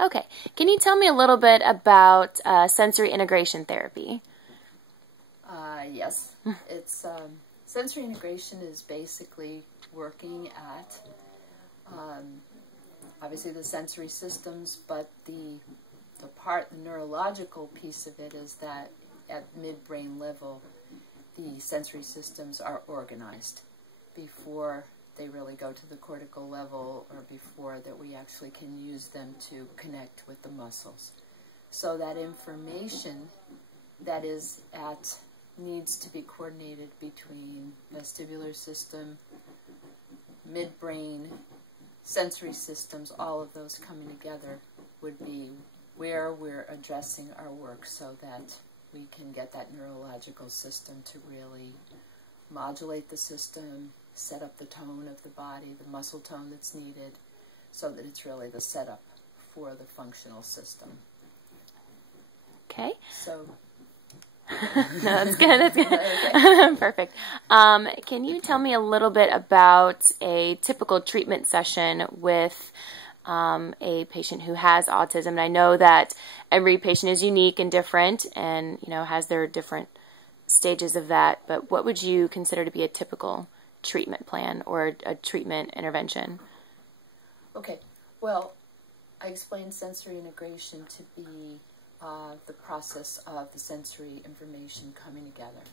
Okay. Can you tell me a little bit about sensory integration therapy? Yes. It's sensory integration is basically working at obviously the sensory systems, but the neurological piece of it is that at midbrain level, the sensory systems are organized before they really go to the cortical level, or before that we actually can use them to connect with the muscles. So that information that is needs to be coordinated between vestibular system, midbrain, sensory systems, all of those coming together would be where we're addressing our work, so that we can get that neurological system to really modulate the system, set up the tone of the body, the muscle tone that's needed, so that it's really the setup for the functional system. Okay. So. No, that's good. That's good. Okay. Perfect. Can you tell me a little bit about a typical treatment session with a patient who has autism? And I know that every patient is unique and different, and has their different stages of that. But what would you consider to be a typical treatment plan or a treatment intervention? Okay. Well, I explained sensory integration to be the process of the sensory information coming together.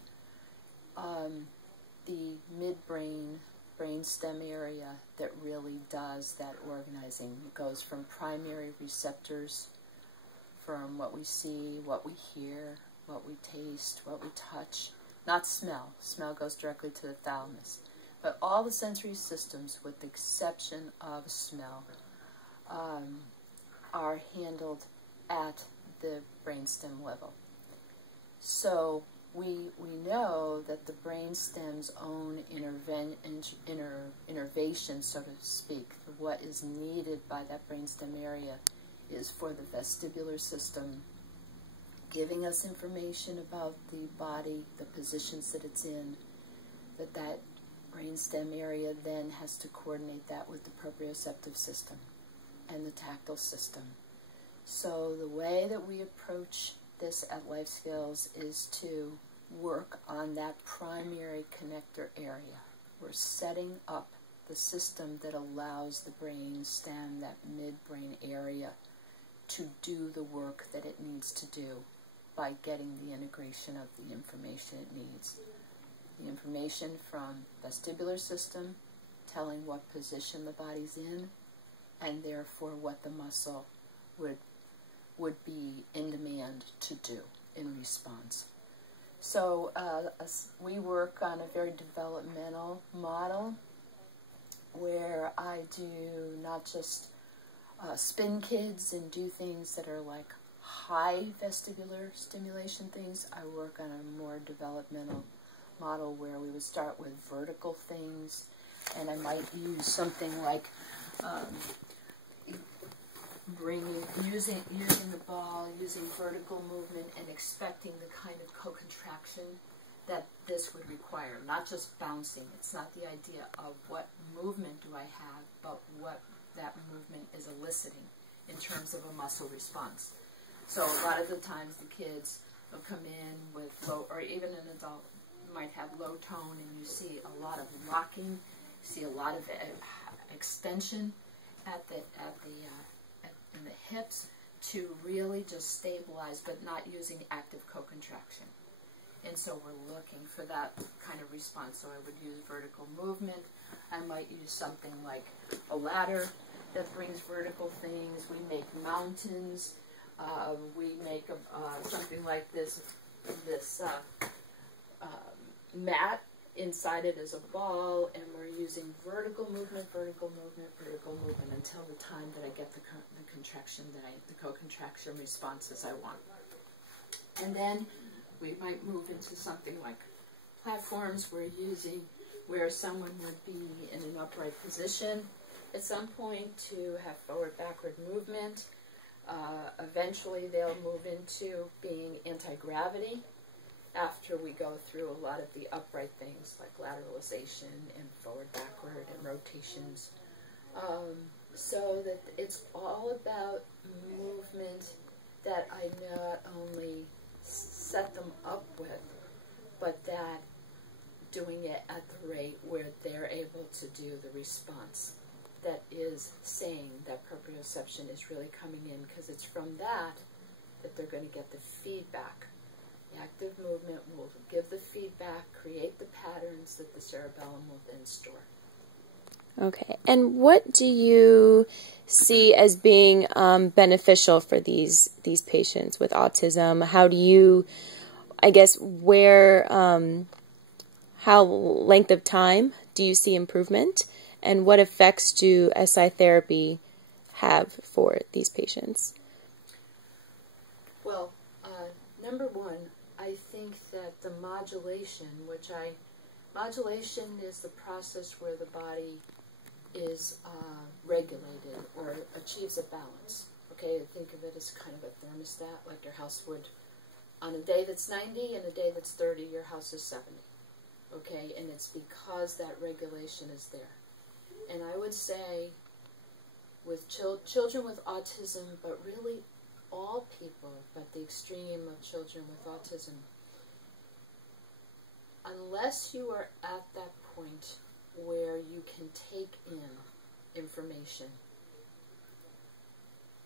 The midbrain, brainstem area that really does that organizing. It goes from primary receptors, from what we see, what we hear, what we taste, what we touch, not smell. Smell goes directly to the thalamus. But all the sensory systems, with the exception of smell, are handled at the brainstem level. So we know that the brainstem's own innervation, so to speak, what is needed by that brainstem area is for the vestibular system giving us information about the body, the positions that it's in, that brainstem area then has to coordinate that with the proprioceptive system and the tactile system. So the way that we approach this at Life Skills is to work on that primary connector area. We're setting up the system that allows the brain stem, that midbrain area, to do the work that it needs to do by getting the integration of the information it needs. The information from vestibular system telling what position the body's in, and therefore what the muscle would be in demand to do in response. So we work on a very developmental model where I do not just spin kids and do things that are like high vestibular stimulation things. I work on a more developmental model where we would start with vertical things, and I might use something like using the ball, using vertical movement, and expecting the kind of co-contraction that this would require. Not just bouncing. It's not the idea of what movement do I have, but what that movement is eliciting in terms of a muscle response. So a lot of the times the kids will come in with low, or even an adult might have low tone, and you see a lot of locking, you see a lot of extension in the hips to really just stabilize, but not using active co-contraction. And so we're looking for that kind of response. So I would use vertical movement. I might use something like a ladder that brings vertical things. We make mountains. We make something like this mat. Inside it is a ball, and we're using vertical movement, vertical movement, vertical movement until the time that I get the contraction the co-contraction responses I want. And then we might move into something like platforms. We're using where someone would be in an upright position at some point to have forward-backward movement. Eventually they'll move into being anti-gravity after we go through a lot of the upright things like lateralization and forward-backward and rotations. so that it's all about movement that I not only set them up with, but that doing it at the rate where they're able to do the response that is saying that proprioception is really coming in, because it's from that they're going to get the feedback. The active movement will give the feedback, create the patterns that the cerebellum will then store. Okay, and what do you see as being beneficial for these patients with autism? How do you, I guess, how length of time do you see improvement, and what effects do SI therapy have for these patients? Well, number one, I think that the modulation is the process where the body is regulated or achieves a balance. Okay, think of it as kind of a thermostat, like your house would, on a day that's 90 and a day that's 30, your house is 70. Okay, and it's because that regulation is there. And I would say with children with autism, but really all people, but the extreme of children with autism, unless you are at that point where you can take in information,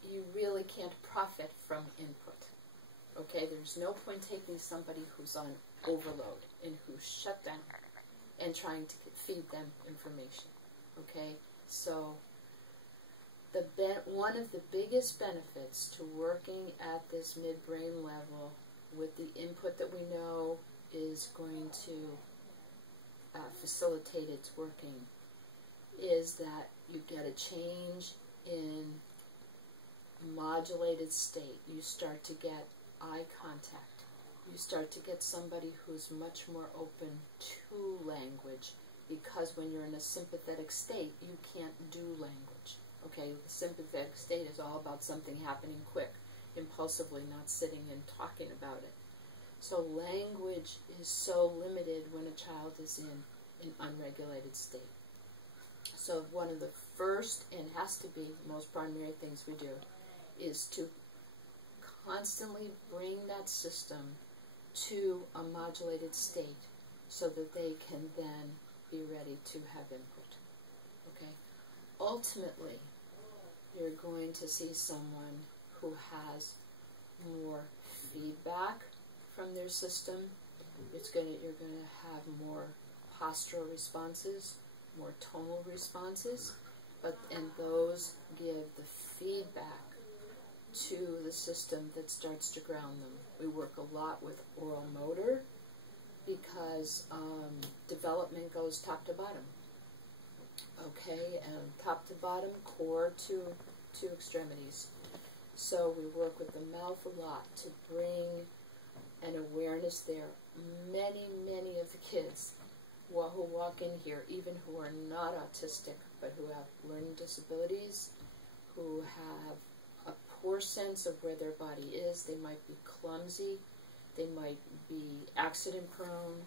you really can't profit from input. Okay, there's no point taking somebody who's on overload and who's shut down and trying to feed them information. Okay, so one of the biggest benefits to working at this midbrain level with the input that we know is going to facilitate its working is that you get a change in modulated state. You start to get eye contact. You start to get somebody who's much more open to language, because when you're in a sympathetic state, you can't do language. Okay, the sympathetic state is all about something happening quick, impulsively, not sitting and talking about it. So language is so limited when a child is in an unregulated state. So one of the first, and has to be the most primary things we do, is to constantly bring that system to a modulated state so that they can then be ready to have input. Okay? Ultimately, you're going to see someone who has more feedback from their system. You're going to have more postural responses, more tonal responses, and those give the feedback to the system that starts to ground them. We work a lot with oral motor because development goes top to bottom. Okay, and top to bottom, core to extremities. So we work with the mouth a lot to bring an awareness there. Many of the kids who walk in here, even who are not autistic, but who have learning disabilities, who have a poor sense of where their body is. They might be clumsy, they might be accident prone,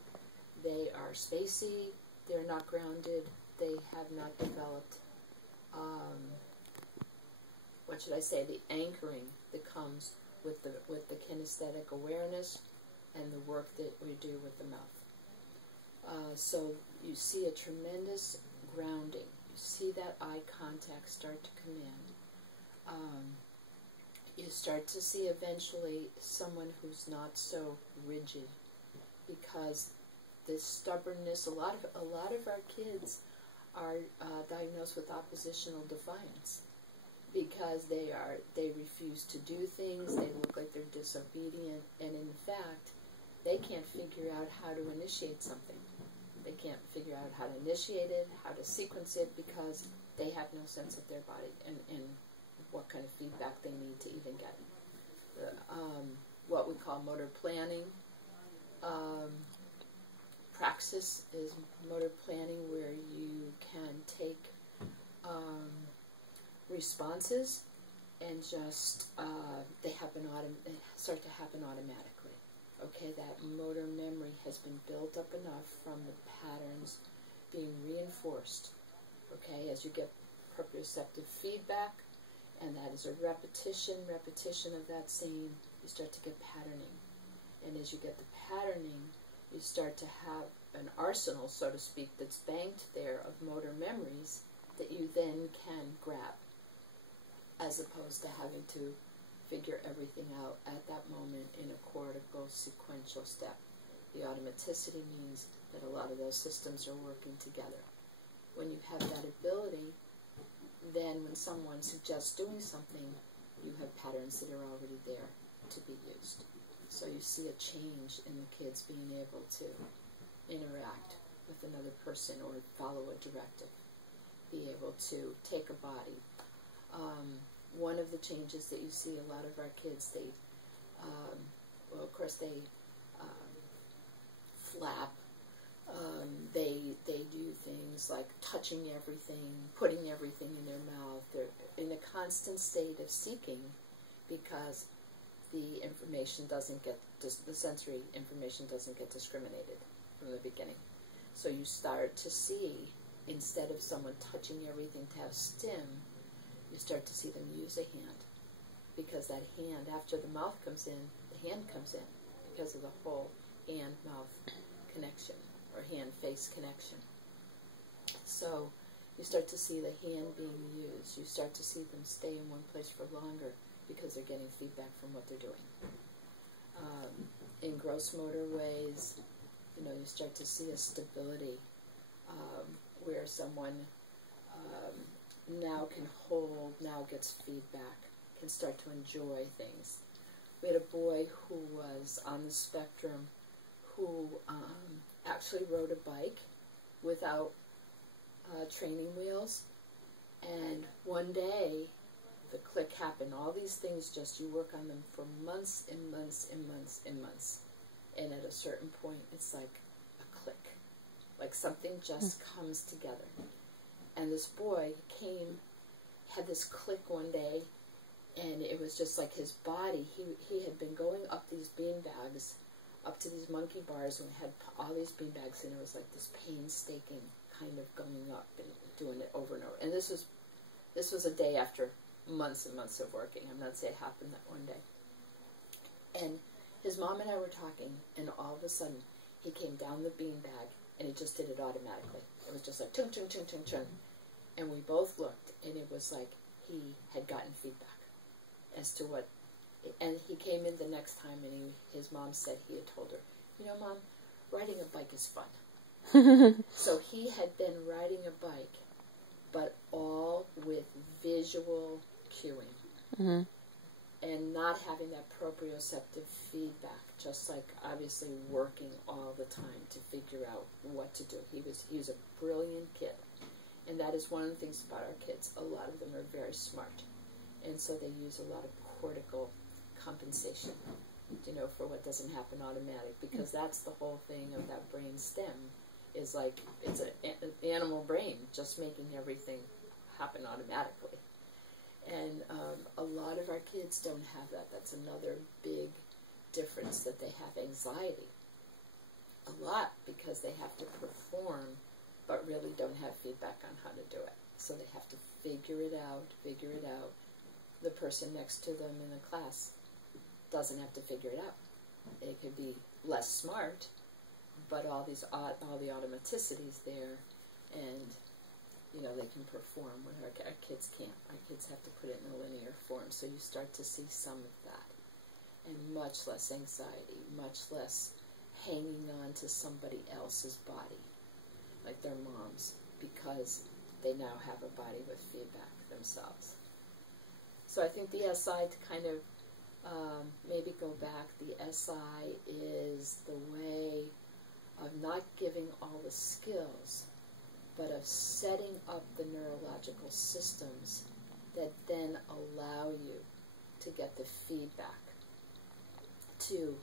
they are spacey, they're not grounded, they have not developed, the anchoring that comes with the kinesthetic awareness and the work that we do with the mouth. So you see a tremendous grounding. You see that eye contact start to come in. You start to see eventually someone who's not so rigid, because the stubbornness, a lot of our kids are diagnosed with oppositional defiance, because they refuse to do things, they look like they're disobedient, and in fact, they can't figure out how to initiate something. They can't figure out how to initiate it, how to sequence it, because they have no sense of their body and what kind of feedback they need to even get. What we call motor planning. Praxis is motor planning, where you can take responses and just they start to happen automatically. Okay, that motor memory has been built up enough from the patterns being reinforced. Okay, as you get proprioceptive feedback, and that is a repetition of that same, you start to get patterning. And as you get the patterning, you start to have an arsenal, so to speak, that's banked there of motor memories that you then can grab, as opposed to having to figure everything out at that moment in a cortical sequential step. The automaticity means that a lot of those systems are working together. When you have that ability, then when someone suggests doing something, you have patterns that are already there to be used. So you see a change in the kids being able to interact with another person or follow a directive, be able to take a body. One of the changes that you see a lot of our kids, they, well, of course, they flap. They do things like touching everything, putting everything in their mouth. They're in a constant state of seeking because the information doesn't get, the sensory information doesn't get discriminated from the beginning. So you start to see, instead of someone touching everything to have stim, you start to see them use a hand. Because that hand, after the mouth comes in, the hand comes in because of the whole hand-mouth connection, or hand-face connection. So you start to see the hand being used. You start to see them stay in one place for longer because they're getting feedback from what they're doing. In gross motor ways, you know, you start to see a stability where someone now can hold, now gets feedback, can start to enjoy things. We had a boy who was on the spectrum who actually rode a bike without training wheels, and one day the click happened. All these things, just you work on them for months and months and months and months, and at a certain point it's like a click, like something just comes together. And this boy had this click one day, and it was just like his body, he had been going up these beanbags, up to these monkey bars, and had all these beanbags, and it was like this painstaking kind of going up and doing it over and over. And this was a day after months and months of working. I'm not saying it happened that one day. And his mom and I were talking, and all of a sudden he came down the beanbag, and he just did it automatically. It was just like chung chung chung chung chung, and we both looked, and it was like he had gotten feedback as to what. And he came in the next time, and his mom said he had told her, you know, Mom, riding a bike is fun. So he had been riding a bike, but all with visual cueing, and not having that proprioceptive feedback, just like obviously working all the time to figure out what to do. He was a brilliant kid, and that is one of the things about our kids. A lot of them are very smart, and so they use a lot of cortical compensation, you know, for what doesn't happen automatic, because that's the whole thing of that brain stem, is like it's an animal brain just making everything happen automatically. And a lot of our kids don't have that. That's another big difference, that they have anxiety a lot because they have to perform but really don't have feedback on how to do it. So they have to figure it out. The person next to them in the class doesn't have to figure it out. They could be less smart, but all the automaticities there, and you know, they can perform when our kids can't. Our kids have to put it in a linear form. So you start to see some of that, and much less anxiety, much less hanging on to somebody else's body, like their moms, because they now have a body with feedback themselves. So I think the SI, to kind of maybe go back, the SI is the way of not giving all the skills, but of setting up the neurological systems that then allow you to get the feedback, to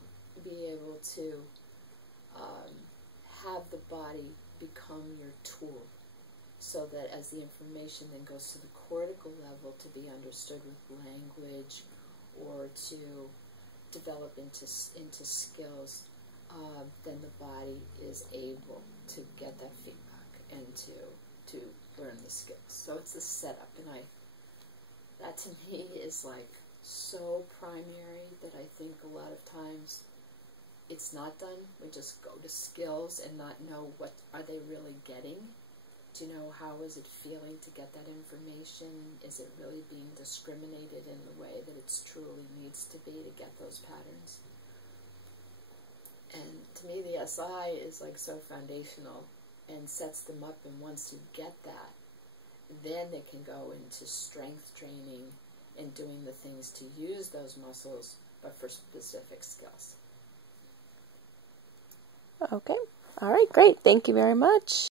be able to have the body become your tool, so that as the information then goes to the cortical level to be understood with language, or to develop into skills, then the body is able to get that feedback and to learn the skills. So it's the setup, and that to me is like so primary that I think a lot of times it's not done. We just go to skills and not know what are they really getting. Do you know, how is it feeling to get that information? Is it really being discriminated in the way that it truly needs to be to get those patterns? And to me, the SI is like so foundational and sets them up, and once you get that, then they can go into strength training and doing the things to use those muscles, but for specific skills. Okay. All right, great. Thank you very much.